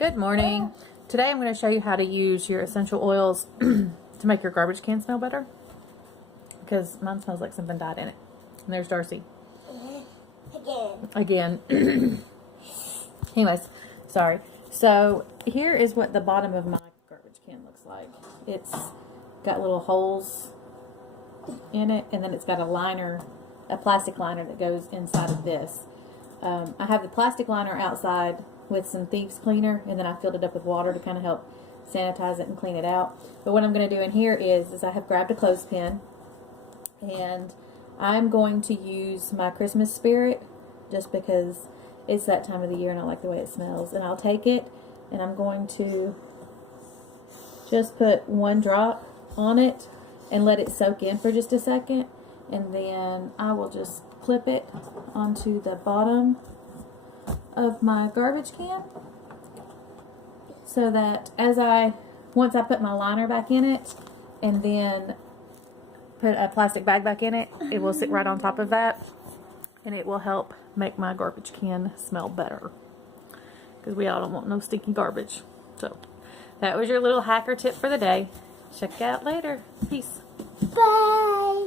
Good morning. Today I'm going to show you how to use your essential oils to make your garbage can smell better. Because mine smells like something died in it. And there's Darcy. Again. Anyways, sorry. So here is what the bottom of my garbage can looks like. It's got little holes in it, and then it's got a liner, a plastic liner that goes inside of this. I have the plastic liner outside with some thieves cleaner, and then I filled it up with water to kind of help sanitize it and clean it out. But what I'm going to do in here is I have grabbed a clothespin, and I'm going to use my Christmas spirit just because it's that time of the year and I like the way it smells. And I'll take it and I'm going to just put one drop on it and let it soak in for just a second, and then I will just clip it onto the bottom of my garbage can so that once I put my liner back in it and then put a plastic bag back in it, it will sit right on top of that, and it will help make my garbage can smell better, because we all don't want no stinky garbage. So that was your little hacker tip for the day. Check it out later. Peace. Bye.